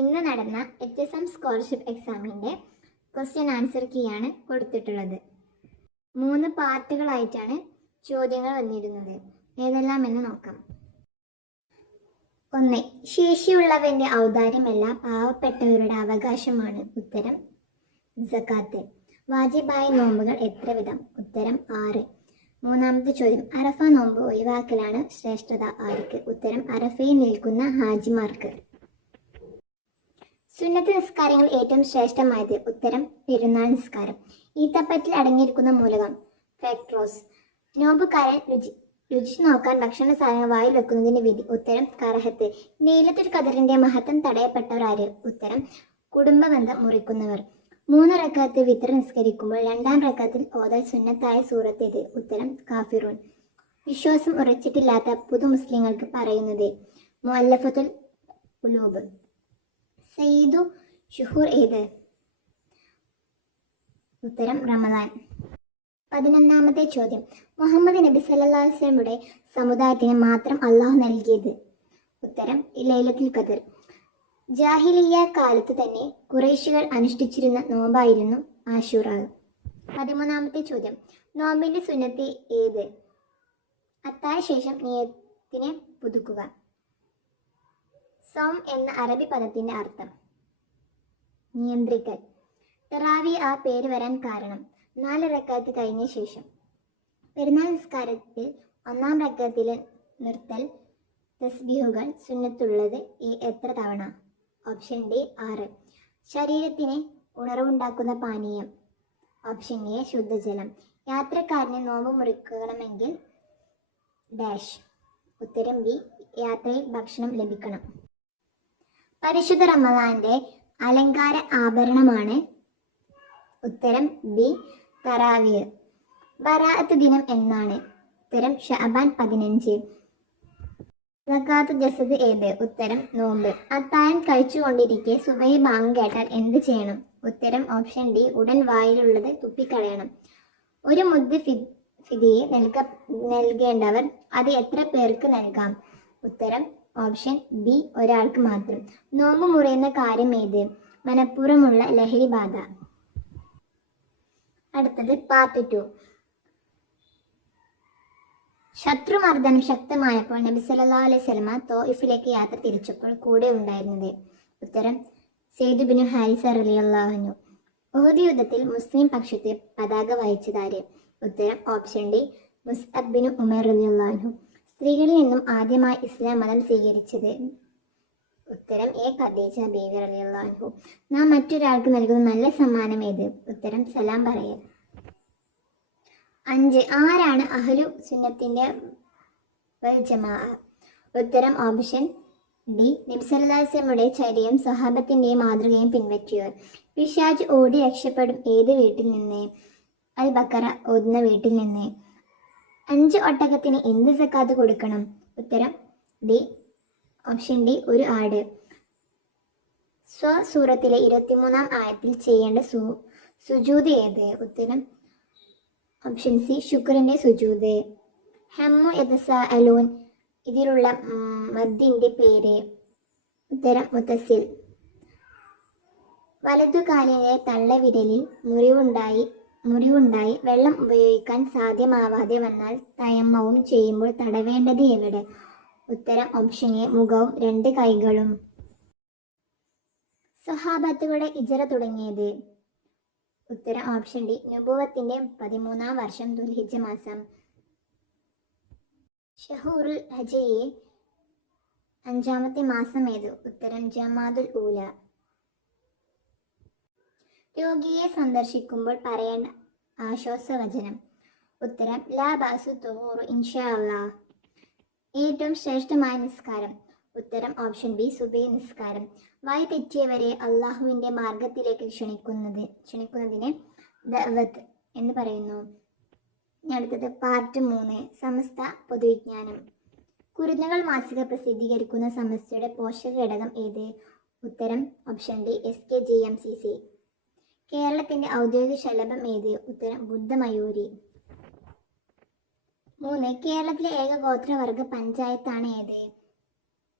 ഇന്ന് നടന്ന HSM scholarship എക്സാമിൻ്റെ ക്വസ്റ്റ്യൻ ആൻസർ കീയാണ് കൊടുത്തിട്ടുള്ളത്. 3 പാർട്ടുകളായിട്ടാണ് ചോദ്യങ്ങൾ വന്നിരുന്നത്. ഏതെല്ലാം എന്ന് നോക്കാം. 1. ശേഷിയുള്ളവൻ്റെ ഔദാര്യമല്ല, പാവപ്പെട്ടവരുടെ അവകാശമാണ്. ഉത്തരം സക്കാത്ത്. വാജിബായ നോമ്പുകൾ എത്ര വിധം? ഉത്തരം 6. 3-ാമത്തെ ചോദ്യം, അറഫ നോമ്പ് ഒഴിവാക്കലാണ് ശ്രേഷ്ഠത ആർക്ക്? ഉത്തരം അറഫയിൽ നിൽക്കുന്ന ഹാജിമാർക്ക്. സുന്നത്ത് നിസ്കാരങ്ങൾ ഏറ്റവും ശ്രേഷ്ഠമായത്? ഉത്തരം പെരുന്നാൾ നിസ്കാരം. ഈത്തപ്പറ്റിൽ അടങ്ങിയിരിക്കുന്ന മൂലകം ഫാക്ട്രോസ്. നോമ്പുകാരൻ രുചിച്ചു നോക്കാൻ ഭക്ഷണ സാധനങ്ങൾ വായിൽ വെക്കുന്നതിന് വിധി? ഉത്തരം കറഹത്ത്. ലൈലത്തുൽ ഖദറിന്റെ മഹത്വം തടയപ്പെട്ടവർ ആര്? ഉത്തരം കുടുംബബന്ധം മുറിക്കുന്നവർ. 3 റക്അത്ത് വിത്ർ നിസ്കരിക്കുമ്പോൾ 2-ാം റക്അത്തിൽ ഓതൽ സുന്നത്തായ സൂറത്ത് ഏത്? ഉത്തരം കാഫിറൂൻ. വിശ്വാസം ഉറച്ചിട്ടില്ലാത്ത പുതു മുസ്ലിങ്ങൾക്ക് പറയുന്നത് മുഅല്ലഫത്തുൽ ഖുലൂബ്. സയ്യിദു ഷുഹൂർ ഏത്? ഉത്തരം റമദാൻ. 11-ാമത്തെ ചോദ്യം, മുഹമ്മദ് നബി സല്ലല്ലാഹു അലൈഹി വസല്ലമയുടെ സമുദായത്തിന് മാത്രം അള്ളാഹു നൽകിയത്? ഉത്തരം ലൈലത്തുൽ ഖദർ. ജാഹിലിയ്യ കാലത്ത് തന്നെ ഖുറൈശികൾ അനുഷ്ഠിച്ചിരുന്ന നോമ്പായിരുന്നു ആശൂറ. 13-ാമത്തെ ചോദ്യം, നോമ്പിന്റെ സുന്നത്ത് ഏത്? അത്താഴ ശേഷം നിയത്തിനെ പുതുക്കുക. സൗം എന്ന അറബി പദത്തിന്റെ അർത്ഥം നിയന്ത്രിക്കൽ. തറാവി ആ പേര് വരാൻ കാരണം 4 റക്അത്ത് കഴിഞ്ഞ ശേഷം. പെരുന്നാൾ നിസ്കാരത്തിൽ 1-ാം റക്അത്തിലെ നിർത്തൽ തസ്ബീഹുകൾ സുന്നത്തുള്ളത് എത്ര തവണ? Option D 6. ശരീരത്തിന് ഉണർവുണ്ടാക്കുന്ന പാനീയം? ഓപ്ഷൻ എ ശുദ്ധജലം. യാത്രക്കാരന് നോമ്പ് മുറിക്കണമെങ്കിൽ ഡാഷ്? ഉത്തരം ബി യാത്രയിൽ ഭക്ഷണം ലഭിക്കണം. പരിശുദ്ധ റമദാന്റെ അലങ്കാര ആഭരണമാണ്? ഉത്തരം ബി തറാവിയ്. ബറാഅത്ത് ദിനം എന്നാണ്? ഉത്തരം ഷഅബാൻ 15. സകാത്ത് ജസദ് ഏത്? ഉത്തരം നോമ്പ്. അത്താഴം കഴിച്ചുകൊണ്ടിരിക്കെ സുബഹി ബാങ്ക് കേട്ടാൽ എന്ത് ചെയ്യണം? ഉത്തരം ഓപ്ഷൻ ഡി ഉടൻ വായിലുള്ളത് തുപ്പിക്കളയണം. 1 മുദ്ദ് ഫിദിയെ നൽകേണ്ടവർ അത് എത്ര പേർക്ക് നൽകാം? ഉത്തരം ഓപ്ഷൻ ബി ഒരാൾക്ക് മാത്രം. നോമ്പ് മുറിയുന്ന കാര്യം ഏത്? മനഃപൂർവ്വമുള്ള ലഹരി ബാധ. അടുത്തത് പാർട്ട് 2. ശത്രുമർദ്ദനം ശക്തമായപ്പോൾ നബി സല്ലല്ലാഹു അലൈഹി വസല്ലമ തോയിഫിലേക്ക് യാത്ര തിരിച്ചപ്പോൾ കൂടെ ഉണ്ടായിരുന്നത്? ഉത്തരം സെയ്ദ് ബിൻ ഹാരിസ റളിയല്ലാഹു അൻഹു. ഉഹദ് യുദ്ധത്തിൽ മുസ്ലിം പക്ഷത്തെ പതാക വഹിച്ചതാര്? ഉത്തരം option D Musab bin Umair റളിയല്ലാഹു അൻഹു. സ്ത്രീകളിൽ നിന്നും ആദ്യമായി ഇസ്ലാം മതം സ്വീകരിച്ചത്? ഉത്തരം എ ഖദീജ ബീവി റളിയല്ലാഹു അൻഹു. നാം മറ്റൊരാൾക്ക് നൽകുന്ന നല്ല സമ്മാനം ഏത്? ഉത്തരം സലാം പറയൽ. 5. ആരാണ് അഹ്ലു സുന്നത്തിന്റെ വൽ ജമാഅ? ഉത്തരം ഓപ്ഷൻ ഡി നബി സല്ലല്ലാഹു അലൈഹി വസല്ലമയുടെ ചര്യയും സ്വഹാബത്തിന്റെയും മാതൃകയും പിൻപറ്റിയവർ. പിശാച് ഓടി രക്ഷപ്പെടും ഏത് വീട്ടിൽ നിന്ന്? അൽ ബക്കറ ഓതുന്ന വീട്ടിൽ നിന്ന്. 5 ഒട്ടകത്തിന് എന്ത് സക്കാത്ത് കൊടുക്കണം? ഉത്തരം ഡി ഓപ്ഷൻ ഡി 1 ആട്. സൂറത്തിലെ 23-ാം ആയത്തിൽ ചെയ്യേണ്ട സുജൂദ് ഏത്? ഉത്തരം ഓപ്ഷൻ സി ശുക്രിന്റെ സുജൂദ്. ഹമ്മു യതസാഅലൂൻ ഇതിലുള്ള മദ്ദിന്റെ പേര്? ഉത്തരം മുത്തസിൽ. വലതുകാലിലെ തള്ളവിരലിൽ മുറിവുണ്ടായി വെള്ളം ഉപയോഗിക്കാൻ സാധ്യമാവാതെ വന്നാൽ തയമ്മവും ചെയ്യുമ്പോൾ തടവേണ്ടത് എവിടെ? ഉത്തരം ഓപ്ഷൻ എ മുഖവും 2 കൈകളും. സ്വഹാബത്തുകളുടെ ഹിജ്റ തുടങ്ങിയത്? ഉത്തരം ഓപ്ഷൻ ഡി നുബുവത്തിന്റെ 13-ാം വർഷം ദുൽഹിജ്ജ മാസം. ഷഹൂറുൽ ഹജ്ജിലെ 5-ാമത്തെ മാസം ഏത്? ഉത്തരം ജമാദുൽ ഊല. രോഗിയെ സന്ദർശിക്കുമ്പോൾ പറയേണ്ട ആശ്വാസവചനം? ഉത്തരം ലാ ബഅസു തുഹൂറു ഇൻഷാ അല്ലാഹ്. ഏറ്റവും ശ്രേഷ്ഠമായ നിസ്കാരം? ഉത്തരം ഓപ്ഷൻ ബി സുബഹി നിസ്കാരം. വായി തെറ്റിയവരെ അള്ളാഹുവിന്റെ മാർഗത്തിലേക്ക് ക്ഷണിക്കുന്നതിന് ദഅവത്ത് എന്ന് പറയുന്നു. അടുത്തത് പാർട്ട് 3. സമസ്ത പൊതുവിജ്ഞാനം. കുരുന്നുകൾ മാസിക പ്രസിദ്ധീകരിക്കുന്ന സമസ്തയുടെ പോഷക ഘടകം ഏത്? ഉത്തരം ഓപ്ഷൻ ഡി SKGMCC. കേരളത്തിന്റെ ഔദ്യോഗിക ശലഭം ഏത്? ഉത്തരം ബുദ്ധമയൂരി. 3. കേരളത്തിലെ ഏക ഗോത്രവർഗ പഞ്ചായത്താണ് ഏത്?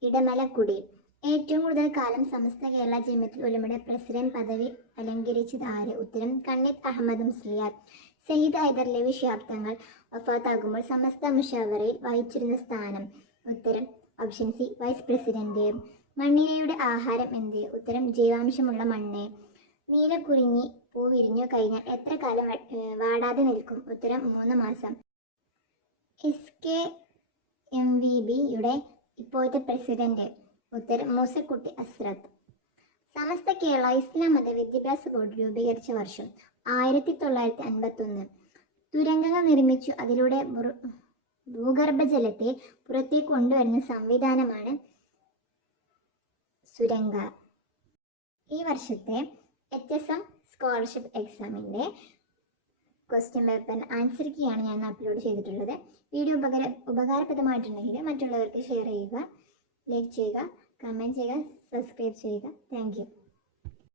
ഇടമലക്കുടി. ഏറ്റവും കൂടുതൽ കാലം സമസ്ത കേരള ജമിയത്തുൽ ഉലമയുടെ പ്രസിഡന്റ് പദവി അലങ്കരിച്ചത് ആര്? ഉത്തരം കണ്ണിത്ത് അഹമ്മദ് മുസ്ലിയാർ. സയ്യിദ് ഹൈദർലവി ശിഹാബ് തങ്ങൾ വഫാത്താകുമ്പോൾ സമസ്ത മുഷാവറയിൽ വഹിച്ചിരുന്ന സ്ഥാനം? ഉത്തരം ഓപ്ഷൻ സി വൈസ് പ്രസിഡന്റ്. മണ്ണിരയുടെ ആഹാരം എന്ത്? ഉത്തരം ജൈവാംശമുള്ള മണ്ണ്. നീല കുറിഞ്ഞി പൂ വിരിഞ്ഞു കഴിഞ്ഞാൽ എത്ര കാലം വാടാതെ നിൽക്കും? ഉത്തരം 3 മാസം. SKMVBയുടെ ഇപ്പോഴത്തെ പ്രസിഡന്റ്? ഉത്തരം മൂസക്കുട്ടി അസ്രത്ത്. സമസ്ത കേരള ഇസ്ലാം മത വിദ്യാഭ്യാസ ബോർഡ് രൂപീകരിച്ച വർഷം? 1951. തുരങ്കങ്ങൾ നിർമ്മിച്ചു അതിലൂടെ ഭൂഗർഭജലത്തെ പുറത്തേക്ക് കൊണ്ടുവരുന്ന സംവിധാനമാണ് സുരംഗ. ഈ വർഷത്തെ HSM സ്കോളർഷിപ്പ് എക്സാമിൻ്റെ ക്വസ്റ്റ്യൻ പേപ്പർ ആൻസർ കീയാണ് ഞാൻ അപ്ലോഡ് ചെയ്തിട്ടുള്ളത്. വീഡിയോ ഉപകാരപ്രദമായിട്ടുണ്ടെങ്കിൽ മറ്റുള്ളവർക്ക് ഷെയർ ചെയ്യുക, ലൈക്ക് ചെയ്യുക, കമൻറ്റ് ചെയ്യുക, സബ്സ്ക്രൈബ് ചെയ്യുക. Thank you.